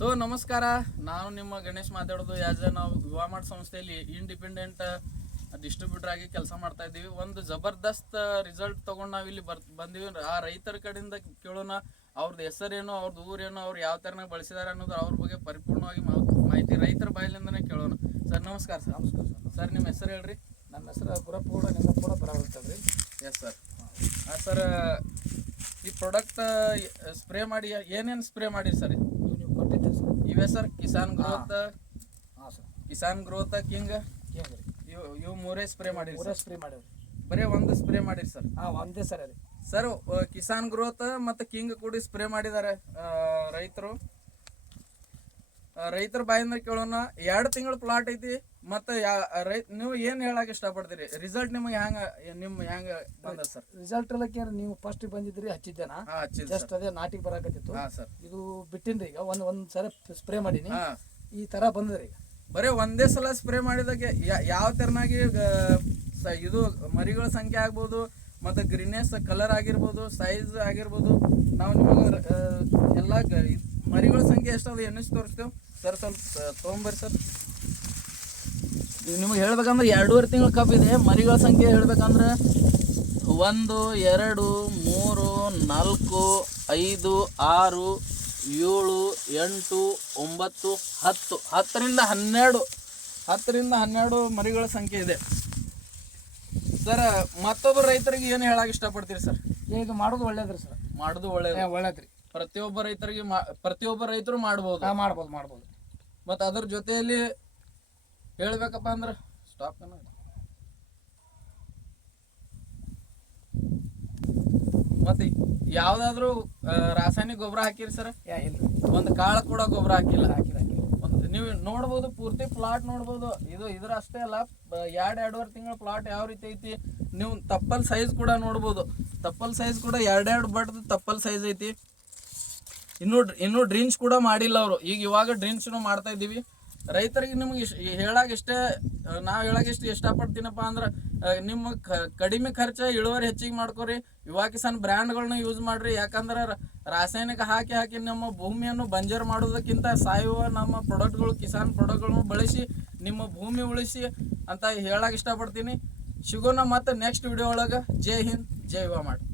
So ನಮಸ್ಕಾರ, ನಾನು ನಿಮ್ಮ ಗಣೇಶ್ ಮಾತಾಡೋದು. ನಾವು ಯುವಾಮಾರ್ಟ್ ಸಂಸ್ಥೆಯಲ್ಲಿ ಇಂಡಿಪೆಂಡೆಂಟ್ ಡಿಸ್ಟ್ರಿಬ್ಯೂಟರ್ ಆಗಿ ಕೆಲಸ ಮಾಡ್ತಾ ಇದ್ದೀವಿ. ಒಂದು ಜಬರ್ದಸ್ತ್ ರಿಸಲ್ಟ್ ತಗೊಂಡು ನಾವು ಇಲ್ಲಿ ಬಂದೀವಿ. ಆ ರೈತರ ಕಡೆಯಿಂದ ಕೇಳೋಣ, ಅವ್ರದ್ದು ಹೆಸರೇನು, ಅವ್ರದ್ದು ಊರೇನು, ಅವ್ರು ಯಾವ ಥರನಾಗ ಬಳಸಿದಾರೆ ಅನ್ನೋದು ಅವ್ರ ಬಗ್ಗೆ ಪರಿಪೂರ್ಣವಾಗಿ ಮಾಹಿತಿ ರೈತರ ಬಾಯಲ್ಲಿಂದನೇ ಕೇಳೋಣ. ಸರ್ ನಮಸ್ಕಾರ. ಸರ್ ನಮಸ್ಕಾರ ಸರ್. ಸರ್ ನಿಮ್ಮ ಹೆಸರು ಹೇಳ್ರಿ. ನಮ್ಮ ಹೆಸರು ಗುರಪ್ಪಗೌಡ ನಿಂಗಪ್ಪಗೌಡ ಬರಾಬರ್ತದೆ ರೀ. Yes sir. ಸರ್ ಈ ಪ್ರಾಡಕ್ಟ್ ಸ್ಪ್ರೇ ಮಾಡಿ ಏನೇನು ಸ್ಪ್ರೇ ಮಾಡಿರಿ ಸರ್? ನೀವು ಕೊಟ್ಟಿದ್ದೀರಿ ಸರ್. ಇವೇ ಸರ್ ಕಿಸಾನ್ ಗ್ರೋತ್, ಹಾಂ ಸರ್, ಕಿಸಾನ್ ಗ್ರೋತ್, ಕಿಂಗ್, ಏನು ರೀ ಇವು ಮೂರೇ ಸ್ಪ್ರೇ ಮಾಡಿರಿ. ಪೂರ ಸ್ಪ್ರೇ ಮಾಡಿವ್ರಿ. ಬರೀ ಒಂದು ಸ್ಪ್ರೇ ಮಾಡಿರಿ ಸರ್? ಹಾಂ, ಒಂದೇ ಸರ್ ರೀ. ಸರ್ ಕಿಸಾನ್ ಗ್ರೋತ್ ಮತ್ತು ಕಿಂಗ್ ಕೂಡಿ ಸ್ಪ್ರೇ ಮಾಡಿದ್ದಾರೆ ರೈತರ ಬಾಯಿಂದ ಕೇಳೋಣ. 2 ತಿಂಗಳ ಪ್ಲಾಟ್ ಐತಿ. ಮತ್ತು ನೀವು ಏನು ಹೇಳಕ್ಕೆ ಇಷ್ಟಪಡ್ತೀರಿ? ರಿಸಲ್ಟ್ ನಿಮಗೆ ಹೆಂಗೆ ಬಂದ ಸರ್? ರಿಸಲ್ಟ್ ಎಲ್ಲಕ್ಕೆ ನೀವು ಫಸ್ಟ್ ಬಂದಿದ್ರಿ, ಹಚ್ಚಿದ್ದೇನಾ? ಜಸ್ಟ್ ಅದೇ ನಾಟಿಗೆ ಬರಾಕತ್ತಿತ್ತು. ಸರ್ ಇದು ಬಿಟ್ಟಿನ್ರಿ. ಈಗ ಒಂದು ಸಲ ಸ್ಪ್ರೇ ಮಾಡೀನಿ, ಈ ಥರ ಬಂದ್ರಿ. ಈಗ ಬರೀ ಒಂದೇ ಸಲ ಸ್ಪ್ರೇ ಮಾಡಿದಾಗೆ ಯಾವ ಥರನಾಗಿ ಇದು ಮರಿಗಳ ಸಂಖ್ಯೆ ಆಗ್ಬೋದು, ಮತ್ತು ಗ್ರೀನೆಸ್ ಕಲರ್ ಆಗಿರ್ಬೋದು, ಸೈಜ್ ಆಗಿರ್ಬೋದು, ನಾವು ನಿಮಗೆ ಎಲ್ಲ ಮರಿಗಳ ಸಂಖ್ಯೆ ಎಷ್ಟದು ಎನ್ನಿಸಿ ತೋರಿಸ್ತೇವೆ ಸರ್. ಸ್ವಲ್ಪ ತೊಗೊಂಬರ್ರಿ ಸರ್. ನಿಮಗೆ ಹೇಳ್ಬೇಕಂದ್ರೆ 2.5 ತಿಂಗಳ ಕಪ್ ಇದೆ. ಮರಿಗಳ ಸಂಖ್ಯೆ ಹೇಳ್ಬೇಕಂದ್ರೆ 1 2 3 4 5 6 7 8 9 10 10ರಿಂದ 12 ಮರಿಗಳ ಸಂಖ್ಯೆ ಇದೆ ಸರ್. ಮತ್ತೊಬ್ಬರು ರೈತರಿಗೆ ಏನು ಹೇಳಕ್ಕೆ ಇಷ್ಟಪಡ್ತೀರಿ ಸರ್? ಇದು ಮಾಡೋದು ಒಳ್ಳೇದ್ರಿ ಸರ್. ಮಾಡೋದು ಒಳ್ಳೇದ್ರಿ. ಪ್ರತಿಯೊಬ್ಬ ರೈತರು ಮಾಡ್ಬೋದು. ಮಾಡ್ಬೋದು. ಮತ್ತು ಅದ್ರ ಜೊತೆಯಲ್ಲಿ ಹೇಳ್ಬೇಕಪ್ಪ ಅಂದ್ರೆ ಸ್ಟಾಪ್ ಮತ್ತೆ ಯಾವುದಾದ್ರೂ ರಾಸಾಯನಿಕ ಗೊಬ್ಬರ ಹಾಕಿರಿ ಸರ್? ಇಲ್ಲ, ಒಂದು ಕಾಳು ಕೂಡ ಗೊಬ್ಬರ ಹಾಕಿಲ್ಲ. ನೀವು ನೋಡ್ಬೋದು, ಪೂರ್ತಿ ಪ್ಲಾಟ್ ನೋಡ್ಬೋದು. ಇದ್ರ ಅಷ್ಟೇ ಅಲ್ಲ, 2.5 ತಿಂಗಳ ಪ್ಲಾಟ್ ಯಾವ ರೀತಿ ಐತಿ. ನೀವು ತಪ್ಪಲ್ ಸೈಜ್ ಕೂಡ ನೋಡ್ಬೋದು. ತಪ್ಪಲ್ ಸೈಜ್ ಕೂಡ 2 ಬಡ್ದು ತಪ್ಪಲ್ ಸೈಜ್ ಐತಿ. ಇನ್ನೂ ಡ್ರಿನ್ಸ್ ಕೂಡ ಮಾಡಿಲ್ಲ ಅವರು. ಇವಾಗ ಡ್ರಿನ್ಸ್ನು ಮಾಡ್ತಾ ಇದ್ದೀವಿ. ರೈತರಿಗೆ ನಿಮ್ಗೆ ನಾವು ಹೇಳಕ್ಕೆ ಇಷ್ಟಪಡ್ತೀನಪ್ಪ ಅಂದ್ರೆ, ನಿಮ್ಮ ಕಡಿಮೆ ಖರ್ಚು ಇಳುವರಿ ಹೆಚ್ಚಿಗೆ ಮಾಡ್ಕೊರಿ. ಯುವ ಕಿಸಾನ್ ಬ್ರ್ಯಾಂಡ್ಗಳನ್ನ ಯೂಸ್ ಮಾಡ್ರಿ. ಯಾಕಂದ್ರೆ ರಾಸಾಯನಿಕ ಹಾಕಿ ನಮ್ಮ ಭೂಮಿಯನ್ನು ಬಂಜರ್ ಮಾಡೋದಕ್ಕಿಂತ ಸಾಯುವ ನಮ್ಮ ಪ್ರಾಡಕ್ಟ್ಗಳು, ಕಿಸಾನ್ ಪ್ರಾಡಕ್ಟ್ಗಳನ್ನು ಬಳಸಿ ನಿಮ್ಮ ಭೂಮಿ ಉಳಿಸಿ ಅಂತ ಹೇಳಕ್ಕೆ ಇಷ್ಟಪಡ್ತೀನಿ. ಸಿಗೋಣ ಮತ್ತೆ ನೆಕ್ಸ್ಟ್ ವಿಡಿಯೋ ಒಳಗೆ. ಜೈ ಹಿಂದ್, ಜೈ ಯುವಾಮಾರ್ಟ್.